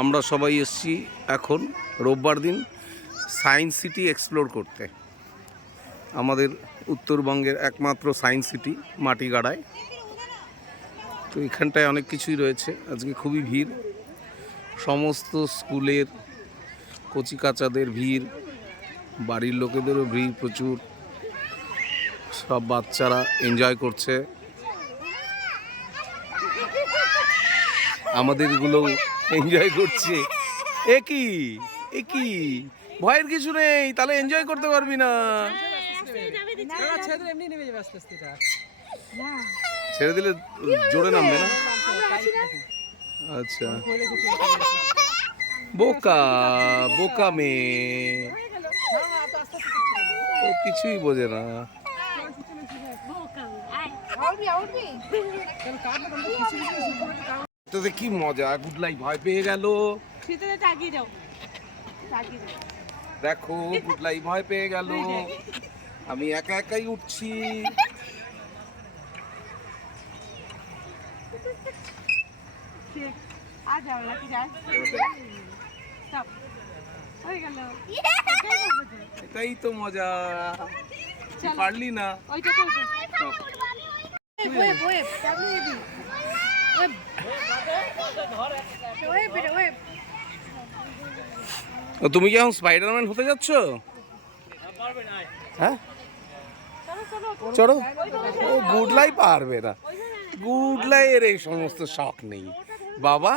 আমরা সবাই এসেছি এখন রোববার দিন সায়েন্স সিটি এক্সপ্লোর করতে। আমাদের উত্তরবঙ্গের একমাত্র সায়েন্স সিটি মাটিগাড়ায়। তো এখানটায় অনেক কিছুই রয়েছে। আজকে খুবই ভিড়, সমস্ত স্কুলের কচিকাচাদের ভিড়, বাড়ির লোকেদেরও ভিড় প্রচুর। সব বাচ্চারা এনজয় করছে, আমাদেরগুলো এনজয় করছে। একই ভয়ের কিছু নেই, তাহলে এনজয় করতে পারবি না। ছেড়ে দিলে জোরে নামবে না। আচ্ছা, বোকা বোকা মেয়ে, ও কিছুই বোঝে না। তোদের কি মজা, গুডলাই ভয় পেয়ে গেল। দেখো গুডলাই ভয় পেয়ে গেল, আমি একা একাই উঠছি। এটাই তো মজা, পারলি না। তুমি কি এখন স্পাইডারম্যান হতে যাচ্ছ? হ্যাঁ চলো। ও গুডলাই পারবে না, গুডলাইয়ের এই সমস্ত শখ নেই বাবা।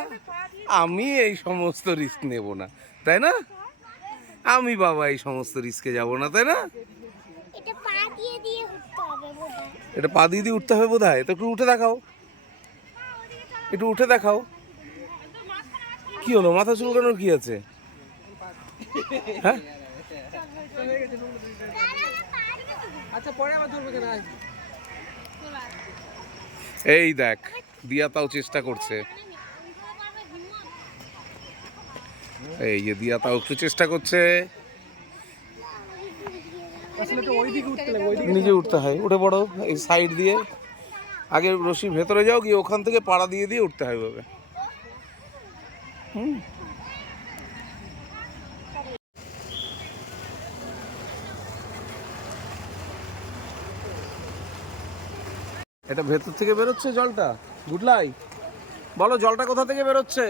আমি এই সমস্ত রিস্ক নেব না, তাই না? আমি বাবা এই সমস্ত রিস্কে যাব না, তাই না? এটা পা দিয়ে দিয়ে উঠতে হবে বোধ হয়। তো একটু উঠে দেখাও, একটু উঠে দেখাও। কি হলো, মাথা চুলকানোর কি আছে? হ্যাঁ এই দেখ, দিয়া তাও চেষ্টা করছে। এই যে দিয়া তাও একটু চেষ্টা করছে। নিজে উঠতে হয়, উঠে পড়ো এই সাইড দিয়ে। আগে রশি ভেতরে যাও, গিয়ে ওখান থেকে পাড়া দিয়ে দিয়ে উঠতে হয় ভাবে। এটা ভেতর থেকে বেরোচ্ছে জলটা। গুডলাই বলো, জলটা কোথা থেকে বেরোচ্ছে?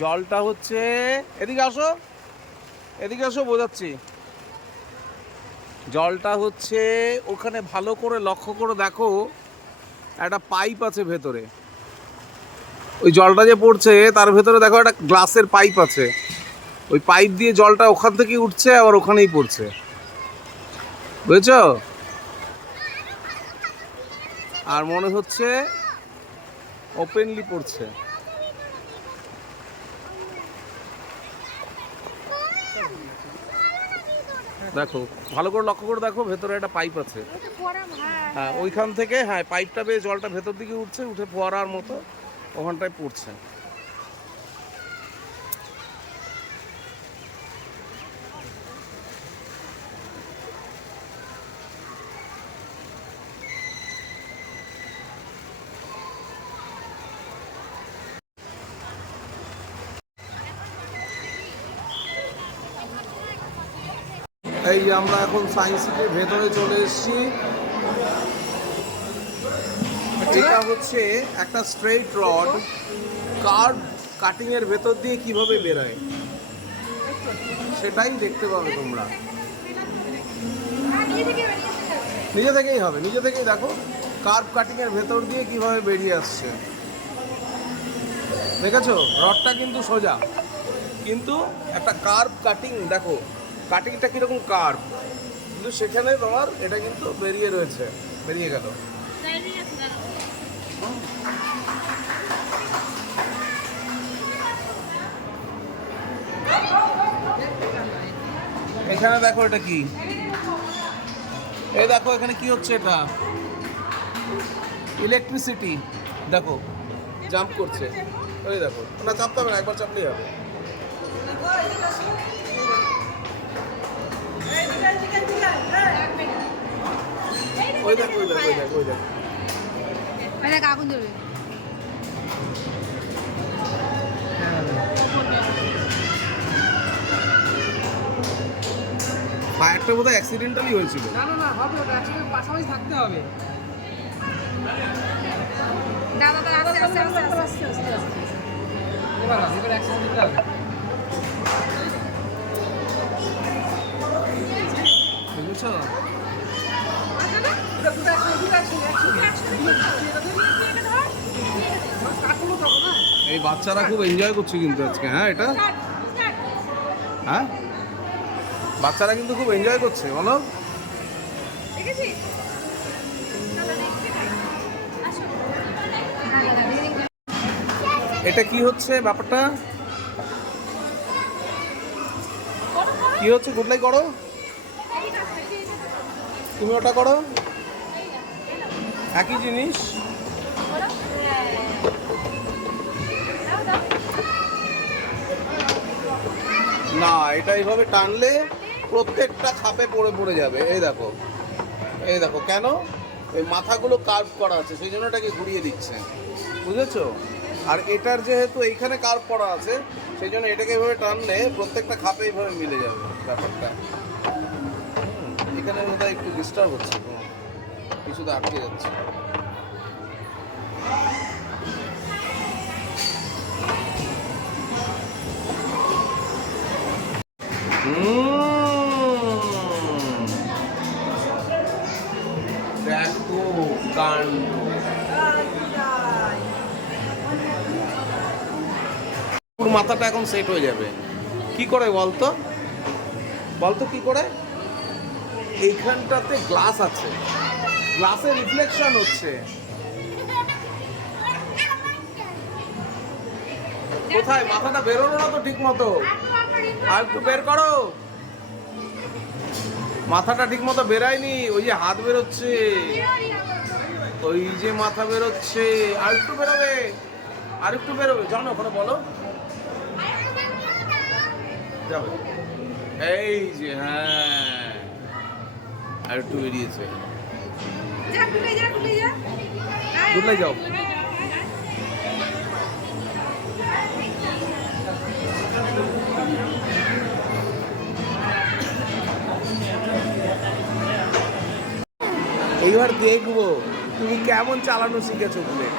জলটা হচ্ছে, এদিকে আসো, এদিকে আসো, বোঝাচ্ছি। জলটা হচ্ছে ওখানে, ভালো করে লক্ষ্য করে দেখো, একটা পাইপ আছে ভেতরে। ওই জলটা যে পড়ছে তার ভেতরে দেখো একটা গ্লাসের পাইপ আছে। ওই পাইপ দিয়ে জলটা ওখান থেকে উঠছে, আবার ওখানেই পড়ছে, বুঝেছ? আর মনে হচ্ছে ওপেনলি পড়ছে। দেখো ভালো করে লক্ষ্য করে দেখো, ভেতরে একটা পাইপ আছে। হ্যাঁ ওইখান থেকে, হ্যাঁ পাইপটা বেয়ে জলটা ভেতর দিকে উঠছে, উঠে ফোয়ারার মতো ওখানটায় পড়ছে। এই যে আমরা এখন সায়েন্স সিটির ভেতরে চলে এসেছি। এটা হচ্ছে একটা স্ট্রেট রড, কার্ভ কাটিং এর ভেতর দিয়ে কিভাবে বেরোয় সেটাই দেখতে পাবে তোমরা। নিজে থেকেই হবে, নিজে থেকেই দেখো কার্ভ কাটিং এর ভেতর দিয়ে কিভাবে বেরিয়ে আসছে। দেখেছো, রডটা কিন্তু সোজা, কিন্তু একটা কার্ভ কাটিং, দেখো কাটিংটা কিরকম কার্ভ, কিন্তু সেখানে তোমার এটা কিন্তু বেরিয়ে রয়েছে, বেরিয়ে গেল। এখানে দেখো এটা কি, এই দেখো এখানে কি হচ্ছে, এটা ইলেকট্রিসিটি। দেখো জাম্প করছে, ওই দেখো। না চাপতে হবে না, একবার চাপলেই হবে। ওই দেখ, ওই দেখ, ওই দেখ, ওই দেখ, আগুন জ্বলবে। ফায়ারটা বোধহয় অ্যাক্সিডেন্টালি হয়েছিল। না না না, হবে ওটা একসাথে পাশাপাশি থাকতে হবে। দাদা দাদা আস্তে আস্তে আস্তে আস্তে আস্তে আস্তে এবার একসাথে দিতে হবে, বুঝছো? এটা দুটো এই বাচ্চারা খুব এনজয় করছে কিন্তু আজকে, হ্যাঁ এটা হ্যাঁ বাচ্চারা কিন্তু খুব এনজয় করছে, বলো। এটা কি হচ্ছে ব্যাপারটা, কি হচ্ছে? গুডলাই করো, তুমি ওটা করো, একই জিনিস। না, এটা এইভাবে টানলে প্রত্যেকটা খাপে পড়ে পড়ে যাবে। এই দেখো, এই দেখো, কেন? এই মাথাগুলো কার্ভ করা আছে, সেই জন্য এটাকে ঘুরিয়ে দিচ্ছে, বুঝেছো? আর এটার যেহেতু এইখানে কার্ভ করা আছে, সেই জন্য এটাকে এইভাবে টানলে প্রত্যেকটা খাপে এইভাবে মিলে যাবে ব্যাপারটা। এখানে বোধহয় একটু ডিস্টার্ব হচ্ছে, কিছুতে আটকে যাচ্ছে। দেখো কাণ্ড, পুরো মাথাটা এখন সেট হয়ে যাবে। কি করে বলতো, বলতো কি করে? এইখানটাতে গ্লাস আছে, গ্লাসের রিফ্লেকশন হচ্ছে। কোথায়? মাথাটা বেরোলো না তো ঠিক মতো, আর একটু বের করো। মাথাটা ঠিক মতো বেরায়নি, ওই যে হাত বেরোচ্ছে, ওই যে মাথা বেরোচ্ছে। আর একটু বেরোবে, আর একটু বেরোবে, জানো ওখানে বলো যাবে। এই যে হ্যাঁ, আর একটু বেরিয়েছে। গুডলাই যাও। এইবার দেখবো তুমি কেমন চালানো শিখেছো বুলেট।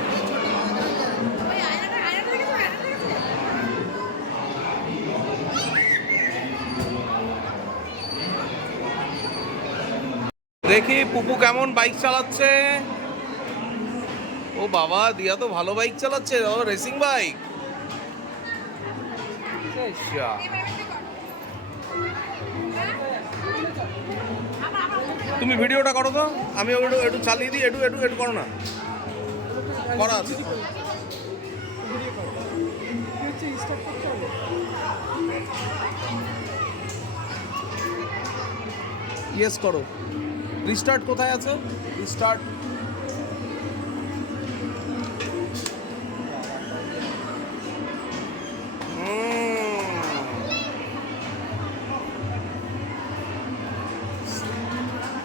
দেখি পুপু কেমন বাইক চালাচ্ছে। ও বাবা, দিয়া তো ভালো বাইক চালাচ্ছে, ও রেসিং বাইক। তুমি ভিডিওটা করো তো, আমি একটু একটু চালিয়ে দিই, একটু একটু একটু করো না, করা আছে। ইয়েস করো। রিস্টার্ট কোথায় আছে? রিস্টার্ট।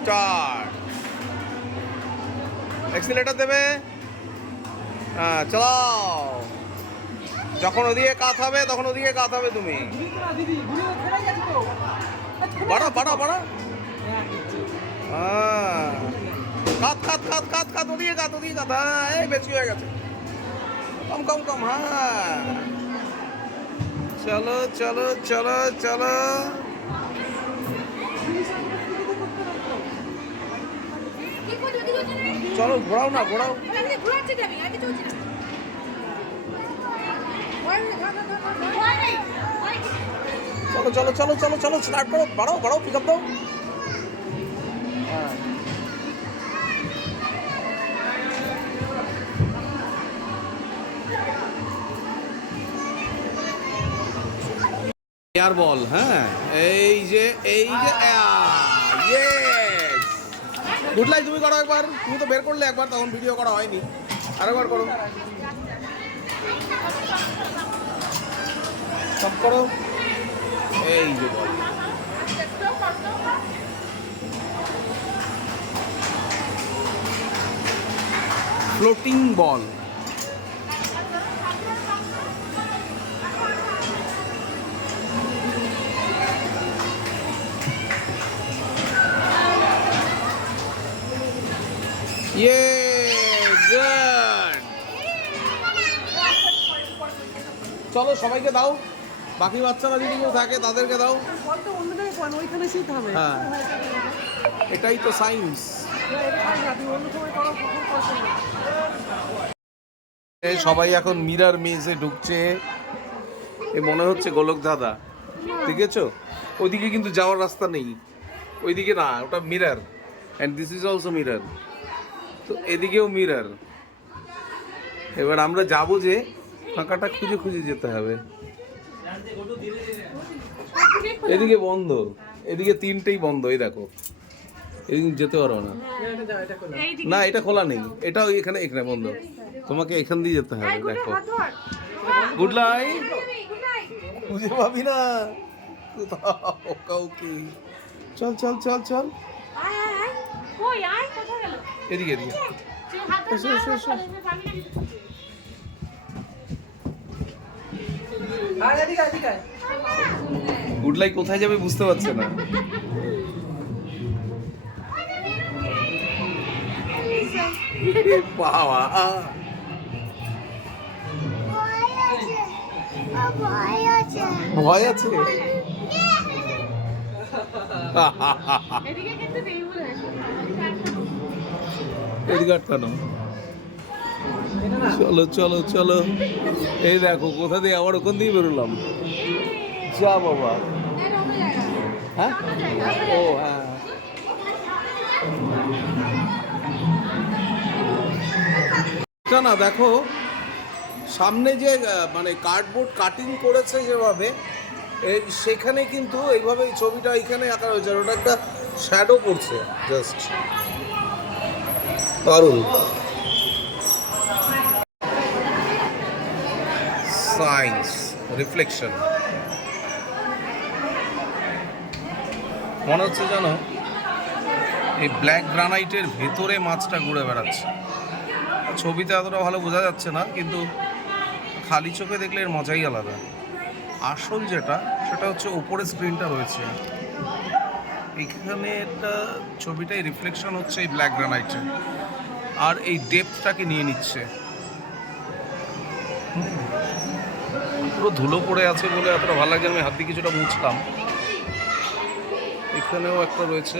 স্টার্ট। অ্যাক্সিলারেটর দেবে, হ্যাঁ চালাও। যখন ওদিকে কাত হবে তখন ওদিকে কাত হবে তুমি। বাড়া বাড়া বাড়া, হ্যাঁ কাত কাত কাত কাত কাত, ওদিকে কাত, ওদিকে কাত। হ্যাঁ এই বেশি হয়ে গেছে, কম কম কম। হ্যাঁ চলো চলো চলো চলো। চলো ঘোরাও না, ঘোরাও। চলো চলো চলো চলো চলো, স্টার্ট করো, বাড়াও বাড়াও, পিক আপ দাও। এয়ার বল, হ্যাঁ এই যে এই যে, ইয়েস। গুডলাই তুমি করো একবার, তুমি তো বের করলে একবার, তখন ভিডিও করা হয়নি, আরেকবার করো, সব করো। এই যে বল, ফ্লোটিং বল। চলো সবাইকে দাও, বাকি বাচ্চারা যদি কেউ থাকে তাদেরকে দাও। বলতো অন্য জায়গায় কোন ওইখানে শীত হবে। হ্যাঁ এটাই তো সায়েন্স। অন্য সময় করো কখন কষ্ট হবে। সবাই এখন মিরার মেজে ঢুকছে। এ মনে হচ্ছে গোলক দাদা, দেখেছো? ওইদিকে কিন্তু যাওয়ার রাস্তা নেই, ওইদিকে না, ওটা mirror, and this is also mirror. তো এদিকেও মিরার। এবার আমরা যাব যে ফাঁকাটা খুঁজে খুঁজে যেতে হবে। এদিকে বন্ধ, এদিকে তিনটেই বন্ধ, এই দেখো এদিকে যেতে পারো না। না এটা খোলা নেই, এটাও এখানে এখানে বন্ধ, তোমাকে এখান দিয়ে যেতে হবে। দেখো গুড লাইট, খুঁজে পাবি না কোথাও কাউকে। চল চল চল চল এদিকে এদিকে। এসো, এসো, এসো। গুড লাইট কোথায় যাবে বুঝতে পারছে না। বাবা ভয় আছে। এদিকে আটকানো। চলো চলো চলো, এই দেখো কোথা দিয়ে আবার ওখান দিয়ে বেরোলাম। যা বাবা। হ্যাঁ ও হ্যাঁ না দেখো সামনে যে মানে কার্ডবোর্ড কাটিং করেছে যেভাবে, সেখানে কিন্তু এইভাবে এই ছবিটা এখানে আঁকা হয়েছে, আর ওটা একটা শ্যাডো পড়ছে জাস্ট দারুণ। সায়েন্স রিফ্লেকশন মনে হচ্ছে জানো এই ব্ল্যাক গ্রানাইটের ভেতরে মাছটা ঘুরে বেড়াচ্ছে। ছবিতে এতটা ভালো বোঝা যাচ্ছে না, কিন্তু খালি চোখে দেখলে এর মজাই আলাদা। আসল যেটা সেটা হচ্ছে ওপরে স্ক্রিনটা রয়েছে, এইখানে একটা ছবিটাই রিফ্লেকশন হচ্ছে এই ব্ল্যাক গ্রানাইটে, আর এই ডেপথটাকে নিয়ে নিচ্ছে। পুরো ধুলো পড়ে আছে বলে এতটা ভালো লাগে, আমি হাত দিয়ে কিছুটা মুছলাম। এখানেও একটা রয়েছে,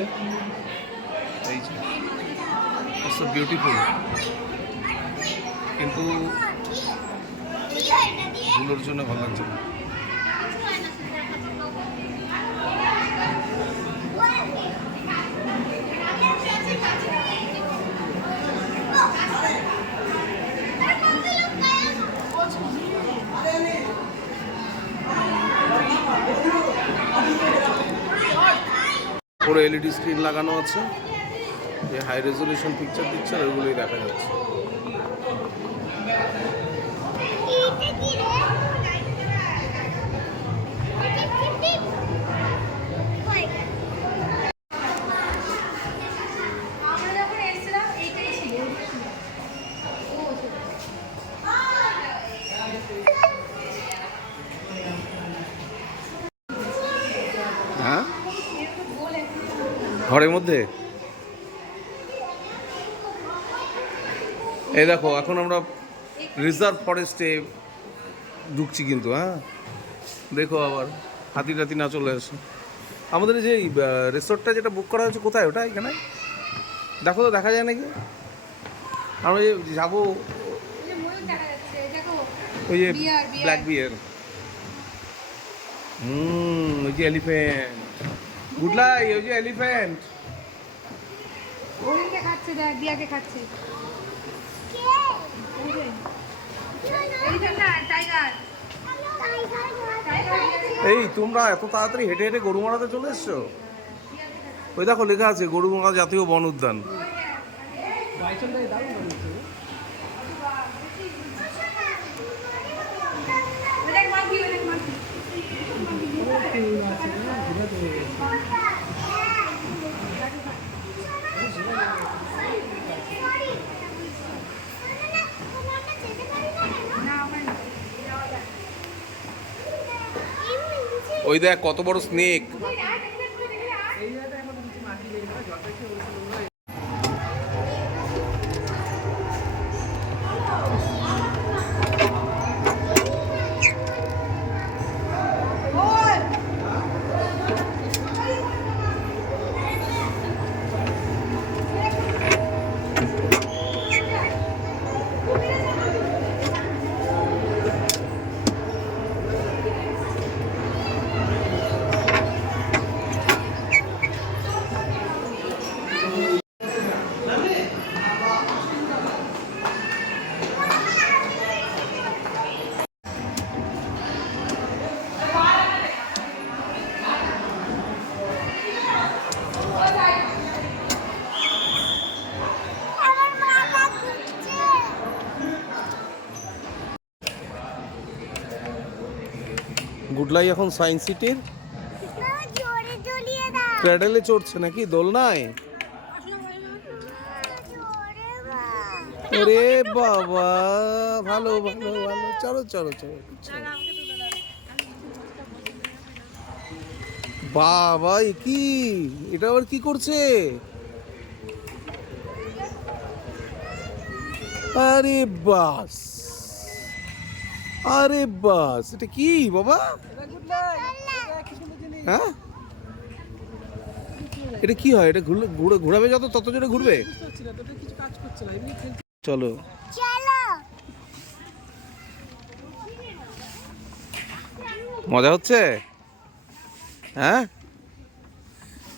এই যে ইটস সো বিউটিফুল, কিন্তু ধুলোর জন্য ভালো লাগছে না। পুরো এলইডি স্ক্রিন লাগানো আছে, যে হাই রেজলিউশন পিকচার দিচ্ছে ওইগুলোই দেখা যাচ্ছে। হ্যাঁ ঘরের মধ্যে এই দেখো এখন আমরা রিজার্ভ ফরেস্টে ঢুকছি কিন্তু। হ্যাঁ দেখো আবার হাতি টাতি না চলে আসে। আমাদের যে রিসোর্টটা যেটা বুক করা হয়েছে কোথায় ওটা? এখানে দেখো তো, দেখা যায় নাকি? আমরা যে যাবো ওই যে ব্ল্যাক বিয়ার, ওই যে এলিফ্যান্ট। গুড লাই, ওই যে এলিফ্যান্ট ওইকে খাচ্ছে, দেখ দিয়াকে খাচ্ছে। এই তোমরা এত তাড়াতাড়ি হেঁটে হেঁটে গরু মারাতে চলে এসছো? ওই দেখো লেখা আছে গরুমারা জাতীয় বন উদ্যান। ওই দেখ কত বড় স্নেক। গুডলাই এখন সায়েন্স সিটির ক্র্যাডেলে চড়ছে নাকি দোলনায়? ওরে বাবা, ভালো ভালো ভালো, চলো চলো চলো চলো। বাবা এ কি, এটা আবার কি করছে? আরে বাস, আরে বাস, এটা কি বাবা? হ্যাঁ, এটা কি হয়? এটা ঘুরাবে যত তত জোরে ঘুরবে। চলো মজা হচ্ছে? হ্যাঁ,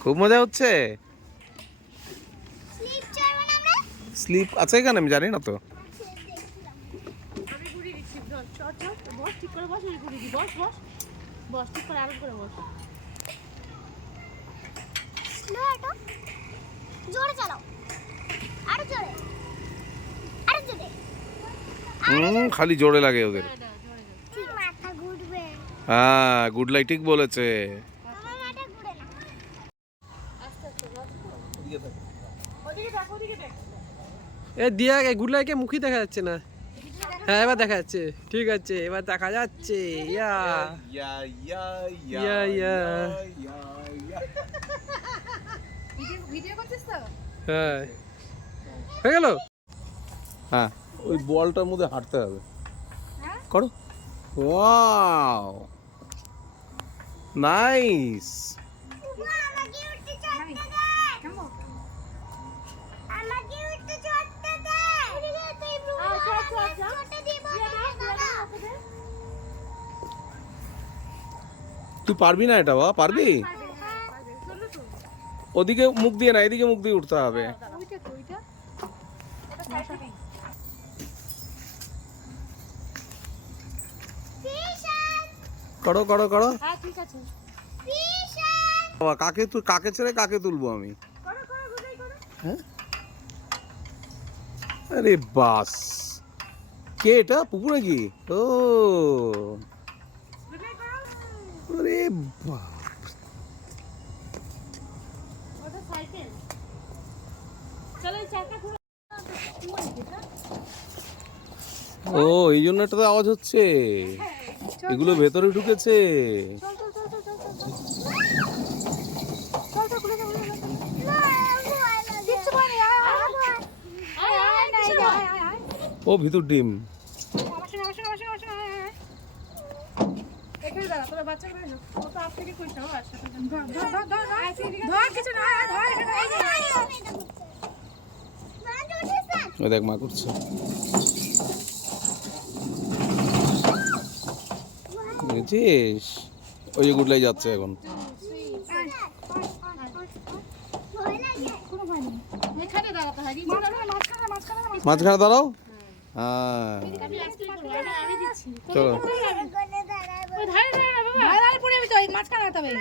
খুব মজা হচ্ছে। স্লিপ আছে এখানে? আমি জানি না তো। আমি ঘুরিয়ে দিচ্ছি, চল চল বস, ঠিক করে বস, আমি ঘুরিয়ে দিই, বস বস বস, ঠিক করে আরো করে বস। স্লো এটা জোরে চালাও, আরো জোরে, আরো জোরে। খালি জোরে লাগে ওদের। ঠিক মাথা ঘুরবে। হ্যাঁ, গুড লাইট ঠিক বলেছে। আমার মাথা ঘুরে না। ওদিকে দেখ, ওদিকে দেখ। এ দিয়া গুডলাইকে মুখই দেখা যাচ্ছে না। হ্যাঁ এবার দেখা যাচ্ছে, ঠিক আছে এবার দেখা যাচ্ছে। ইয়া ইয়া ইয়া। ভিডিও করছিস তো? হ্যাঁ হয়ে গেল। হ্যাঁ, ওই বলটার মধ্যে হাঁটতে হবে। করো। Wow, nice. আমাকে উঠতে চড়তে দে। আমাকে উঠতে চড়তে দে। তুই চড়তে দিব না। তুই পারবি না এটা বাবা? পারবি? ওদিকে মুখ দিয়ে না, এদিকে মুখ দিয়ে উঠতে হবে। ওইটা তো, ওইটা এটা সাইডে নেই। করো করো করো। হ্যাঁ ঠিক আছে, বাবা কাকে কাকে ছেড়ে কাকে তুলবো আমি? করো করো, ঘুরাই করো। হ্যাঁ, আরে বাস, কে এটা? পুপু নাকি? ও ঘুরাই করো। আরে বাপ, ওটা সাইকেল। চলো এই চাকা ঘুরো। ও এই জন্য এটাতে আওয়াজ হচ্ছে। এগুলো ভেতরে ঢুকেছে। চল চল চল চল চল চল চল চল, ঘুরে যা ঘুরে যা। কিচ্ছু বলে না, আয় আয় আয় না, এই যে আয় আয় আয়। ও ভিতর ডিম। আমার সঙ্গে আমার সঙ্গে আমার সঙ্গে আমার সঙ্গে আয় আয় আয়। এখানে দাঁড়া, তোরা বাচ্চা করে না, ও তো আপ থেকে কইছ না, বাস ধর ধর ধর ধর ধর, কিছু না, আয় ধর এখানে, এই যে ওই দেখ মা করছে। বুঝছিস? ওই যে গুডলাই যাচ্ছে এখন। এখানে দাঁড়াতে হয়, মাঝখানে মাঝখানে মাঝখানে। মাঝখানে দাঁড়াও। হ্যাঁ আমি আস্তে করব, আমি দিচ্ছি। চলো। ওই ধারে ধারে না বাবা, ধারে ধারে পড়ে আমি তো, এই মাঝখানে দাঁড়াতে হবে।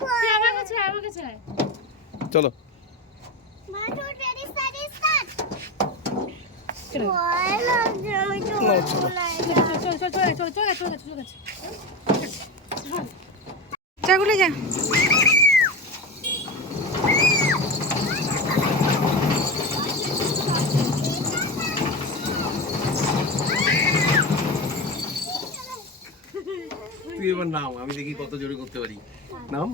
তুই আমার কাছে আয়, আমার কাছে আয়। চলো। নাও, চলো। চল চল চল চল চল চল চল চল। চাগুলো যা। তুই এবার নাও, আমি দেখি কত জোরে করতে পারি। নাম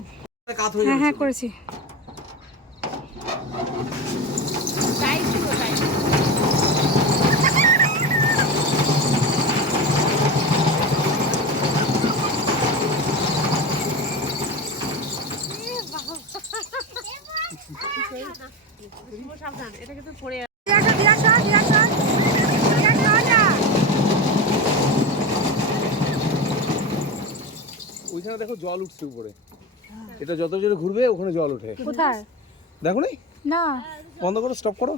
কাত হয়ে হ্যাঁ যাচ্ছে। হ্যাঁ করেছি। সাবধান, এটা কিন্তু পড়ে যাবে। ওইখানে দেখো জল উঠছে উপরে। এটা যত জোরে ঘুরবে ওখানে জল ওঠে। কোথায়? দেখো নি? না বন্ধ করো, স্টপ করো।